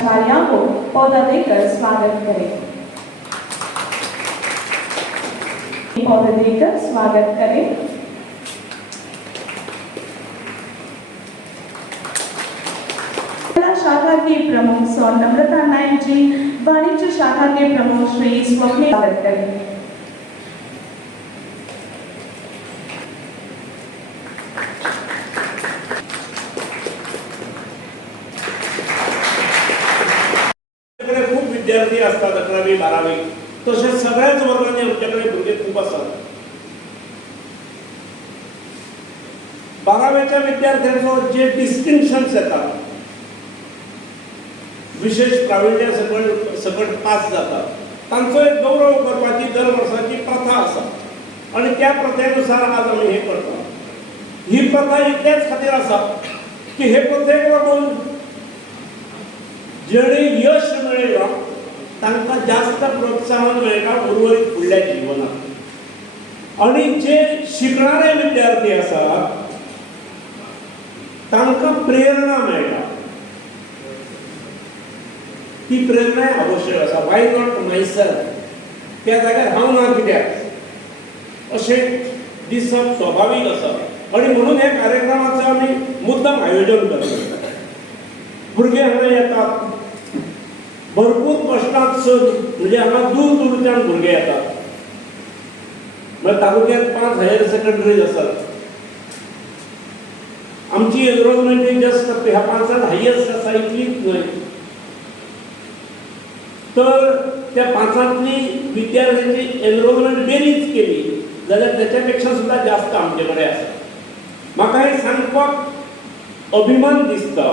तालियों को पौधा देकर स्वागत करें। पौधा देकर स्वागत करें। कला शाखा के प्रमुख सौ नम्रता नायक जी, वाणिज्य शाखा के प्रमुख श्री स्वप्निल स्वागत करें। विद्यार्थी असतात 11वी 12वी तसेच सगळ्याच वर्गांनी आमच्याकडे भुरगे खूप असतात। 12वीच्या विद्यार्थ्यांचं जे डिस्टिंक्शन्स येतात, विशेष प्रावीण्य सकट पास जातात, तांचो एक गौरव करपाची दर वर्साची प्रथा आसा आणि त्या प्रथेनुसार आज आम्ही हे करतो। ही प्रथा इतल्याच खातीर आसा की हे प्रथेक लागून जेणे यश मेळयलां तांकां जास्त प्रोत्साहन मेळटा उर्वरीत फुडल्या जिवनात। आणि जे शिकणारे विद्यार्थी आसात तांकां प्रेरणा मेळटा, ती प्रेरणा आवश्यक आसा। वाय नॉट मायसेल्फ, त्या जाग्यार हांव ना कित्याक अशें दिसप स्वाभावीक आसा आणि म्हणून ह्या कार्यक्रमाचें आमी मुद्दम आयोजन करतात। भुरगे हांगा येतात, भरपूर कश्टांतसून म्हणजे हांगा दूर दूरच्यान भुरगे येतात। तालुक्यांत 5 हायर सेकंडरीज आसात। आमची एनरोलमेंट जस्ट ह्या 5 हायेस्ट आसा इतलीच न्हय, तर त्या 5तली विद्यार्थ्यांची एनरोलमेंट बेरीज केली जाल्यार त्याच्या पेक्षा सुद्धा जास्त आमचे कडेन आसा। म्हाका हे सांगपाक अभिमान दिसता,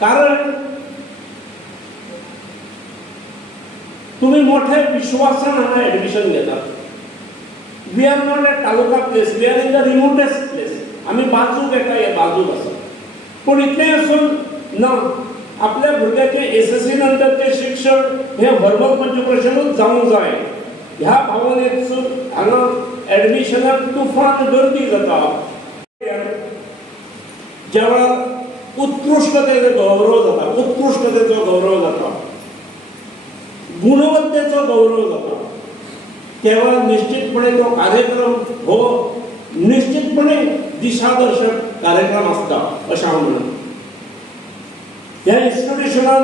कारण तुम्ही मोठ्या विश्वासान हांगा एडमिशन घेतात। We are not a taluka place, we are in the remotest place. आम्ही बाजूक एका हे बाजूक आसा, पूण इतलें आसून ना, आपल्या भुरग्याचे एसएससी नंतरचे शिक्षण हे व्हर्बल एज्युकेशनूच जावंक जाय ह्या भावनेतसून हांगा एडमिशनाक तुफान गर्दी जाता। ज्या वेळार उत्कृष्टतेचो गौरव जाता, गुणवत्तेचो गौरव जाता, तेव्हा निश्चितपणे तो कार्यक्रम हो निश्चितपणे दिशादर्शक कार्यक्रम असता अशें हांव म्हणटा। ह्या इन्स्टिट्यूशनान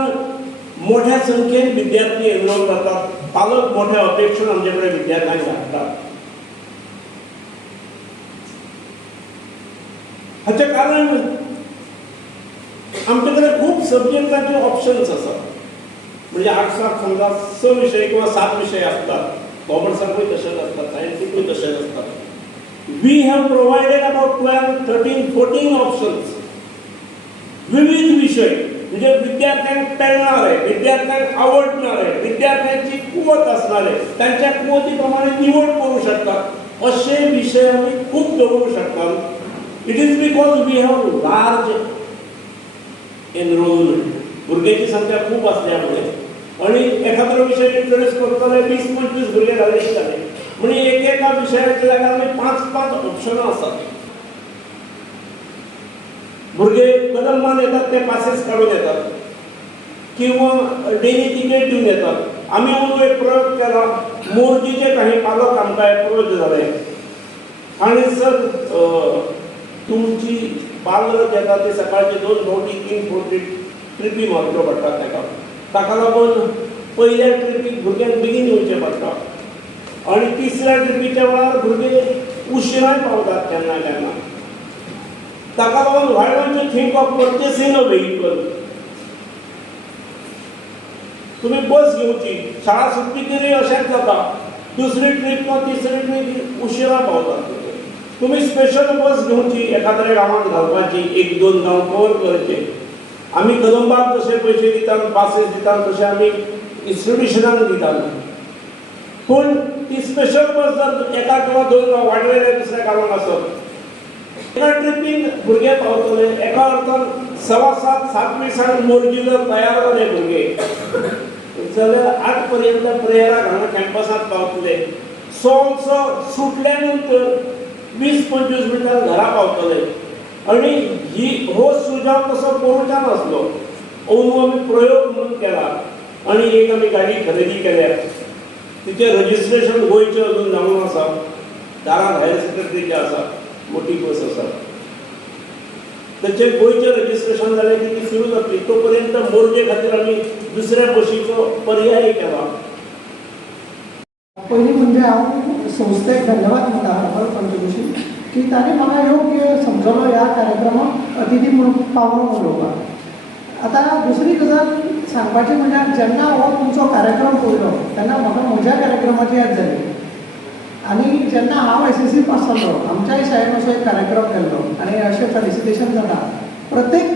मोठ्या संख्येन विद्यार्थी एनरोल जातात, पालक मोठ्या अपेक्षेन आमचे कडेन विद्यार्थ्यांक धाडटात। हाचें कारण आमचे कडेन खूब सब्जेक्टाचे ऑप्शन्स आसात। म्हणजे आर्ट्साक समजा 6 विशय किंवा 7 विशय असतात, कॉमर्साकूय तशेंच असतात, सायन्सीकूय तशेंच असतात। We have provided about 12, 13, 14 options. विविध विषय म्हणजे विद्यार्थ्यांक पेलणारे, विद्यार्थ्यांक आवडणारे, विद्यार्थ्यांची कुवत असणारे, त्यांच्या कुवती प्रमाणे निवड करू शकतात असे विषय आम्ही खूप दवरू शकतात। It is because we have large enrolment, भुरग्यांची संख्या खूप असल्यामुळे, आणि एखादा विषय इंट्रोड्यूस करतले 20-25 भुरगे घालून दिसताले म्हणजे एका विशयाच्या जाग्यार आमी 5-5 ऑप्शनां आसात। भुरगे कदंबान येतात ते पासेस काढून येतात किंवा डेली तिकेट घेऊन येतात। आम्ही म्हणून एक प्रयोग केला, मोरजीचे काही पालक आमकां अप्रोच झाले आणि सर तुमची बालरथ येता ते सकाळचे 2 फावटी 3 फावटी ट्रिपी मारच्यो पडटात ताका लागून पयल्या ट्रिपीक भुरग्यांक बेगीन येवचें पडटा आणि तिसऱ्या ट्रिपीच्या वेळार भुरगे उशिराय पावतात केन्ना केन्ना। ताका लागून why don't you think of purchasing a vehicle? तुम्ही बस घेवची, शाळा सुट्टीकरी अशेंच जाता, दुसरी ट्रीप किंवा तिसरी ट्रीप उशिरा पावतात. तुम्ही स्पेशल बस घेवची, एखाद्या गांवांत घालपाची, 1-2 गांव कवर करचे. आमी कदंबाक जशे पयशे दितात, पासेस दितात, तशे आमी इन्स्टिट्यूशनाक दितात. पूण ती स्पेशल बस जर एका किंवा 2 गांव वाडलेले दुसऱ्या गांवांक आसत, एका ट्रिपीन भुरगे पावतले, एका अर्थान 7:15 मोरजी जर तयार जाले भुरगे जाल्यार 8 पर्यंत प्रेयराक हांगा कॅम्पसांत पावतले. सो सुटले नंतर 20-25 मिनटां घरा पावतले. आनी हो सुजाव तसो करूंचा नासलो, अंदू आमी प्रयोग म्हणून केला आनी एक आमी गाडी खरेदी केल्या. तिचें रजिस्ट्रेशन गोंयचें अजून जावन आसा, दारांत हायर सेकंडरीचें आसा, मोठी बस आसा. ताचें गोंयचें रजिस्ट्रेशन जालें की ती सुरू जातली. तो पर्यंत मोरजे खातीर आमी दुसऱ्या बशीचो पर्याय केला. पयलीं म्हणजे हांव संस्थेक धन्यवाद म्हणटा हर्बल कॉन्ट्रिब्युशन की ताणें म्हाका योग्य समजलो ह्या कार्यक्रमाक अतिथी म्हणून पावोवन उलोवपाक. आतां दुसरी गजाल सांगपाची म्हणल्यार जेन्ना हो तुमचो कार्यक्रम पळयलो तेन्ना म्हाका म्हज्या कार्यक्रमाची याद जाली. आनी जेन्ना हांव SSC पास जाल्लो, आमच्याय शाळेन असो एक कार्यक्रम केल्लो आनी अशें फेलिसिटेशन जाता. प्रत्येक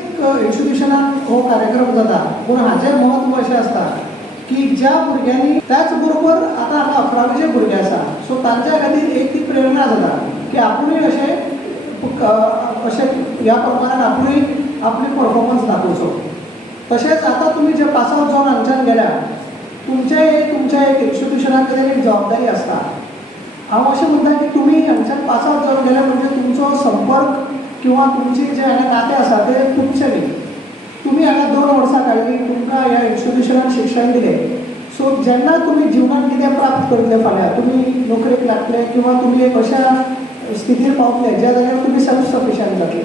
इन्स्टिट्यूशनान हो कार्यक्रम जाता, पूण हाचें म्हत्व अशें आसता की ज्या भुरग्यांनी, त्याच बरोबर आतां हांगा 11वीचे भुरगे आसा, सो तांच्या खातीर एक ती प्रेरणा जाता की आपुणूय अशें ह्या प्रमाणान आपुणूय आपली परफॉर्मन्स दाखोवचो. तशेंच आतां तुमी जे पास आवट जावन हांगच्यान गेल्या, तुमच्या एक इन्स्टिट्यूशनाक कितें एक जबाबदारी आसता. हांव अशें म्हणटा की तुमी हांगच्यान पास आवट जावन गेले म्हणजे तुमचो संपर्क किंवा तुमचे जे हांगा नातें आसा ते तुमचे न्ही. तुमी हांगा 2 वर्सां काडली, तुमकां ह्या इन्स्टिट्यूशनान शिक्षण दिलें. सो जेन्ना तुमी जिवनांत कितें प्राप्त करतले फाल्यां, तुमी नोकरेक लागतले किंवा तुमी एक अशा स्थितीर पावतले ज्या जाग्यार तुमी सेल्फ सफिशियंट जातले,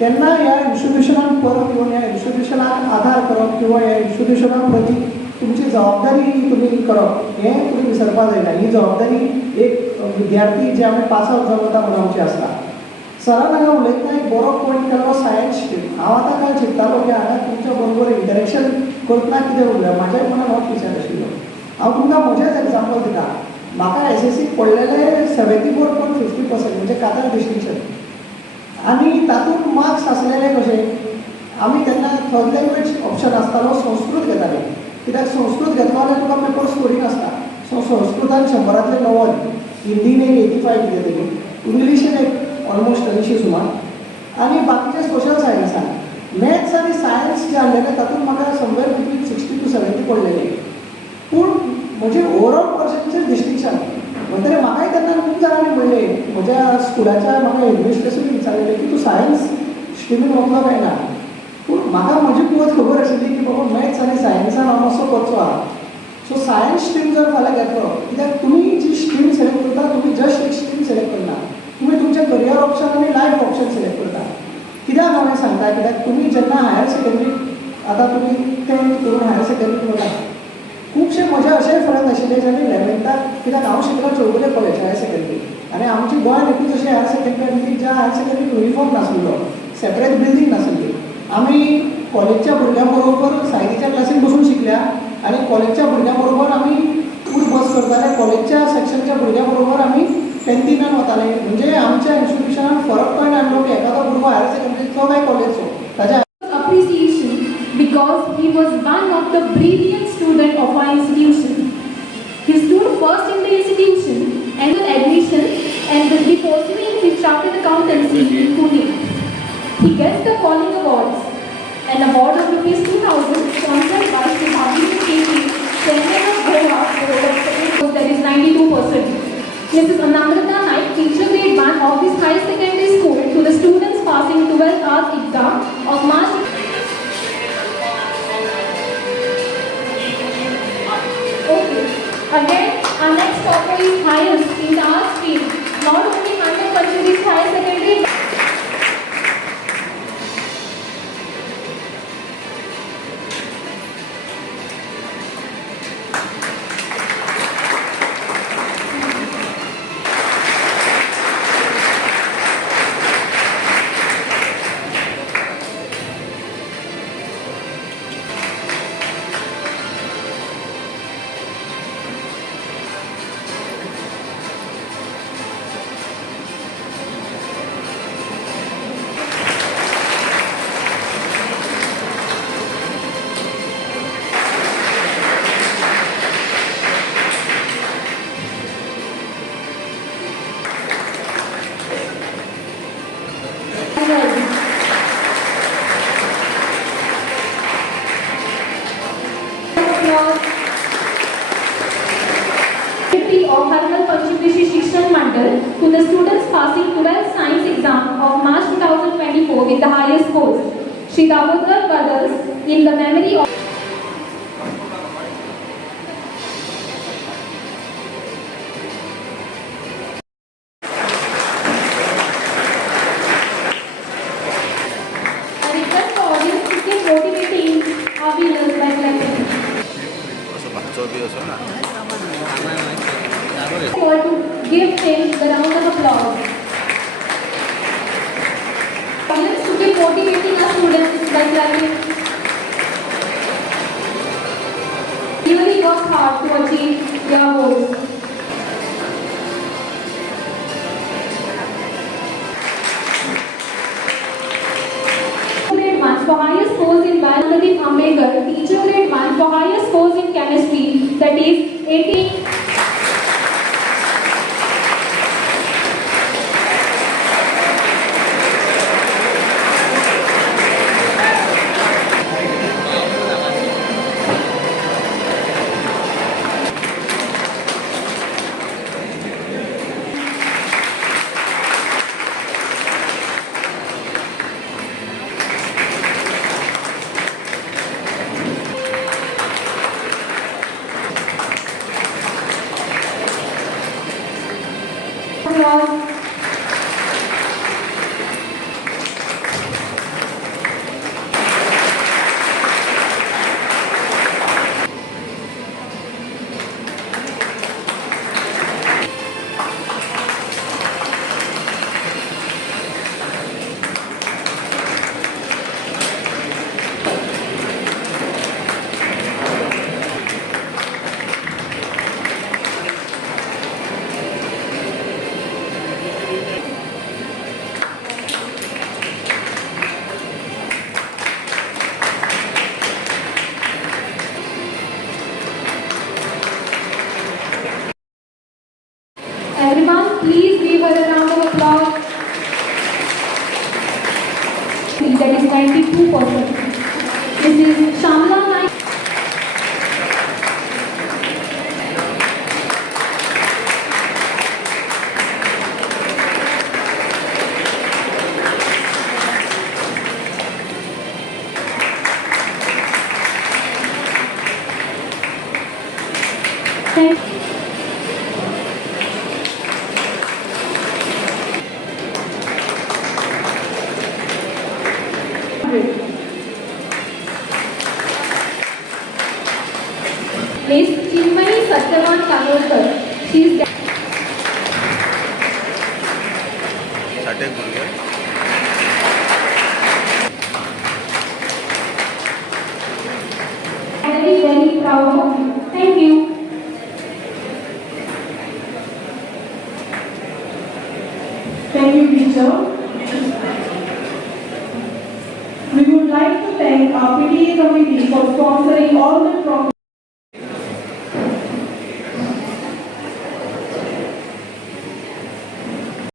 तेन्ना ह्या इन्स्टिट्यूशनान परत येवन ह्या इन्स्टिट्यूशनाक आदार करप किंवा ह्या इन्स्टिट्यूशना प्रती तुमची जबाबदारी तुमी करप हें तुमी विसरपाक जायना. ही जबाबदारी एक विद्यार्थी जे आमी पास आवट जावन वता म्हणून आमची आसता. सरान हांगा उलयतना एक बरो पॉयंट केल्लो सायन्स स्ट्रीम. हांव आतां काय चिंततालो की हांगा तुमच्या बरोबर इंटरेक्शन करतना कितें उरलें, म्हाज्या मनान होच विचार आशिल्लो. हांव तुमकां म्हजेंच एग्जाम्पल दिता. म्हाका SSC पडलेले 74.50% म्हणजे कातर डिस्टिंक्शन. आनी तातूंत मार्क्स आसलेले कशे, आमी तेन्ना थर्ड लँग्वेज ऑप्शन आसतालो, संस्कृत घेताले. कित्याक संस्कृत घेतलो जाल्यार तुका पेपर स्कोरींग आसता. सो संस्कृतान 100रांतले 90, हिंदीन एक 85 कितें तरी, इंग्लिशीन एक ऑलमोस्ट 80 सुमार, आनी बाकीचे सोशल सायन्सान. मॅथ्स आनी सायन्स जे आहलेले तातूंत म्हाका समवेर बिटवीन 60 to 70 पडलेले. पूण म्हजें ओवरऑल पर्सेंटेज डिस्टिंक्शन. म्हणटकीर म्हाकाय तेन्ना खूब जाणांनी म्हणलें, म्हज्या स्कुलाच्या म्हाका एडमिनिस्ट्रेशन विचारलेलें की तूं सायन्स स्ट्रिमीन वतलो काय ना. पूण म्हाका म्हजी कुवत खबर आशिल्ली की बाबा मॅथ्स आनी सायन्सान हांव मातसो कच्चो आहा. सो सायन्स स्ट्रीम जर फाल्यां घेतलो, कित्याक तुमी जी स्ट्रीम सिलेक्ट करता तुमी जस्ट एक स्ट्रीम सिलेक्ट करना, तुमी तुमचे करियर ऑप्शन आनी लायफ ऑप्शन सिलेक्ट करता. कित्याक हांव हें सांगता, कित्याक तुमी जेन्ना हायर सेकंडरी आतां तुमी 10th करून हायर सेकंडरी वता, खुबशे म्हजे अशेंय फ्रेंड आशिल्ले जेणे 11th, कित्याक हांव शिकलो चौगुले कॉलेज हायर सेकंडरी, आनी आमची गोंयान एकूच अशी हायर सेकंडरी आसली ज्या हायर सेकंडरीक युनिफॉर्म नासलो, सेपरेट बिल्डींग नासली. आमी कॉलेजच्या भुरग्यां बरोबर सायन्सीच्या क्लासीन बसून शिकल्या आनी कॉलेजच्या भुरग्यां बरोबर आमी टूर बस करताले. कॉलेजच्या सेक्शनच्या भुरग्यां बरोबर आमी कॅन्टिनान वताले. म्हणजे आमच्या इन्स्टिट्यूशनान फरक पॉयंट हाडलो की एखादो भुरगो हायर सेकंडरीचो काय कॉलेजचो ताच्या appreciation because he was one of the brilliant student of our institution. He stood first in the institution and with admission and will be pursuing his chartered accountancy in Pune. He gets the calling awards, an award of ₹2,000 sponsored by Sri Bhavini KP, Chairman of Goa Board of Studies, that is 92%. Mrs. Anamrita Naik, teacher grade 1 of this higher secondary school, to the students passing 12th hours exam of March. Okay. Again, our next topper is highest in the art stream. Not only 100% is higher secondary. medal to the students passing 12th science exam of March 2024 with the highest scores. Shri Damodar Brothers in the memory of I request the audience to keep motivating our winners by clapping. असं भाजचं बी असं ना I want to give him the round of applause. Audience to keep motivating our students by clapping. He really worked hard to achieve their goals. Grade 1 for highest scores in biology, Ambedkar. Teacher grade 1 for highest scores in chemistry, that is 18. Applause. Everyone, please give her a round of applause. That is 92%. This is Shamla Naik. Thank you. Miss Chinmayi Satyavan Kanolkar. She is साठे गुडघे very, very proud of you. Thank you. Thank you, teacher. We would like to thank our PTA committee for sponsoring all the trophies.